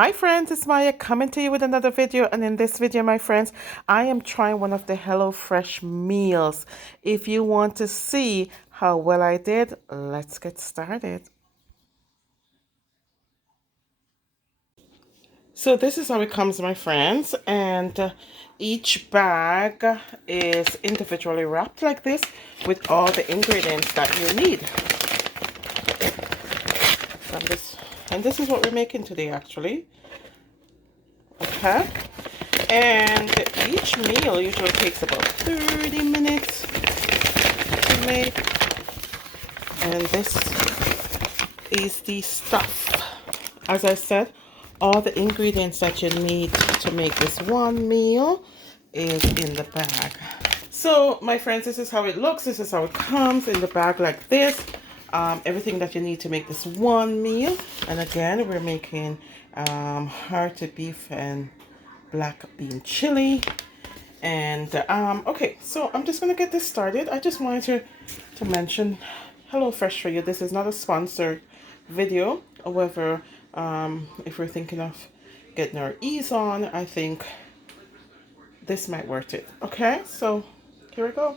Hi friends, it's Maya coming to you with another video, and in this video, my friends, I am trying one of the HelloFresh meals. If you want to see how well I did, let's get started. So this is how it comes, my friends, and each bag is individually wrapped like this with all the ingredients that you need. And this is what we're making today, actually. Okay. And each meal usually takes about 30 minutes to make. And this is the stuff. As I said, all the ingredients that you need to make this one meal is in the bag. So my friends, this is how it looks. This is how it comes in the bag like this. Everything that you need to make this one meal. And again, we're making hearty beef and black bean chili. And okay, so I'm just gonna get this started. I just wanted to mention HelloFresh for you. This is not a sponsored video. However, if we're thinking of getting our ease on, I think this might worth it. Okay, so here we go.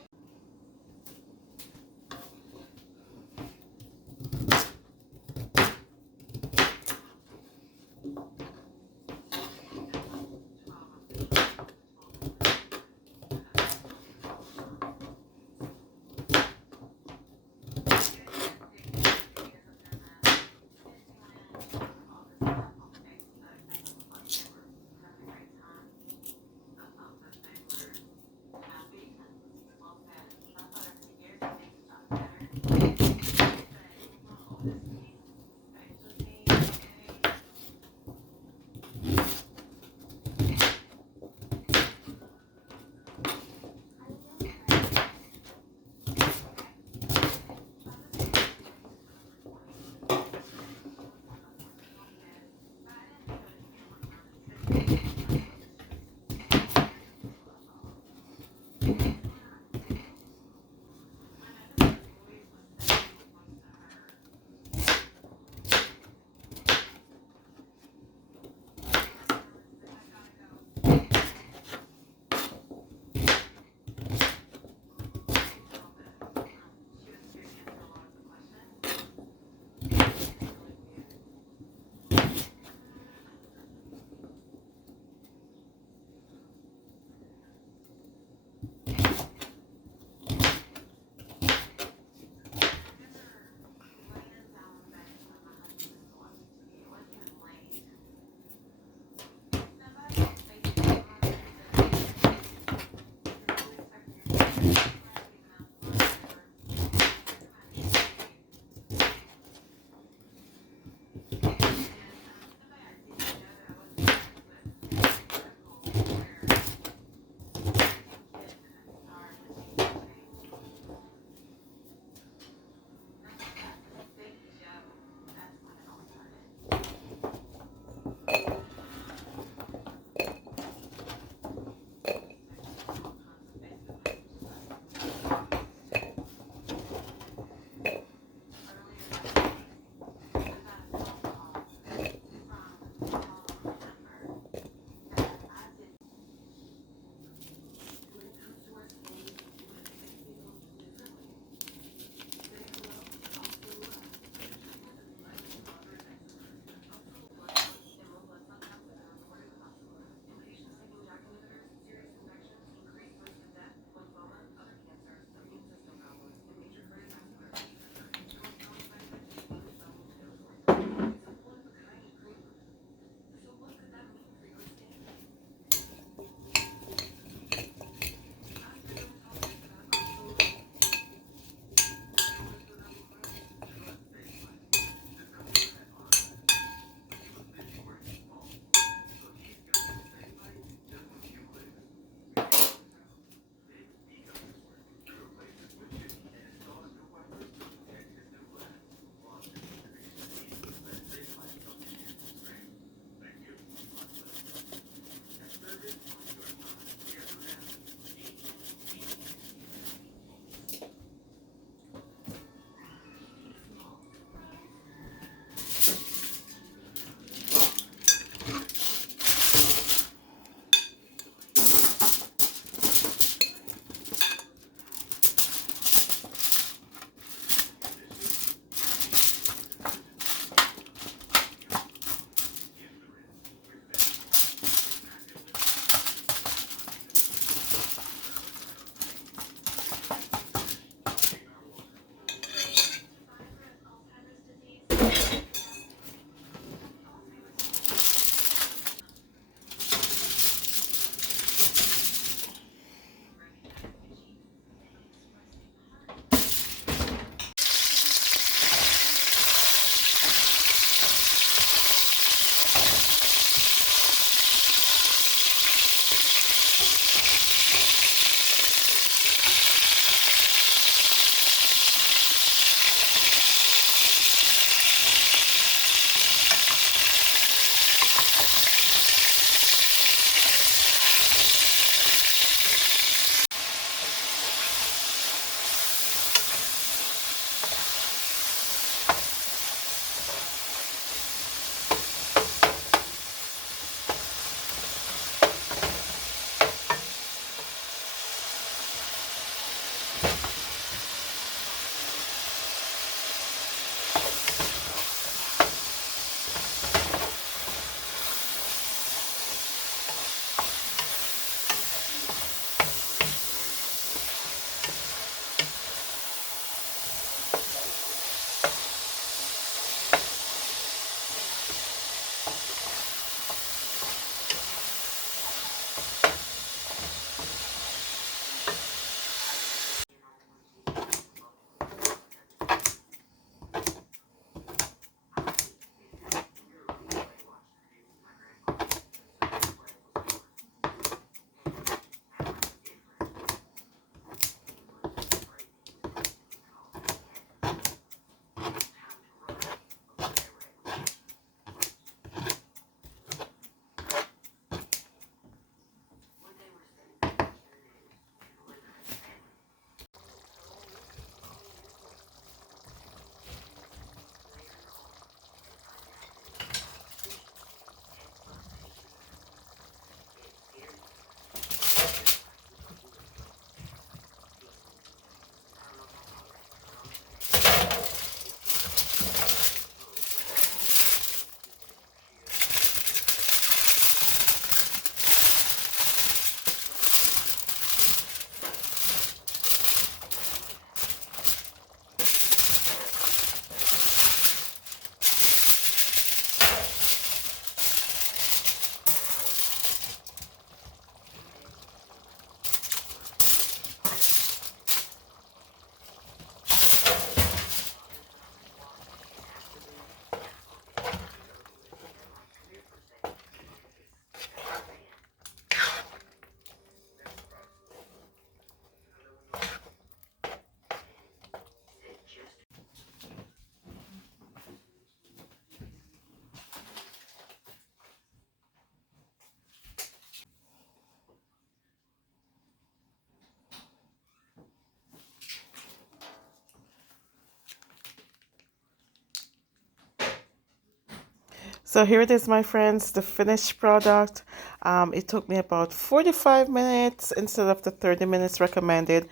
So here it is, my friends, the finished product. It took me about 45 minutes instead of the 30 minutes recommended,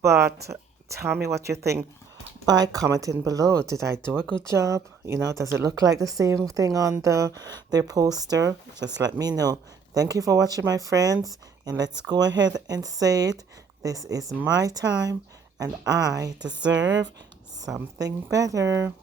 but tell me what you think by commenting below. Did I do a good job? You know, does it look like the same thing on their poster? Just let me know. Thank you for watching, my friends, and let's go ahead and say it. This is my time, and I deserve something better.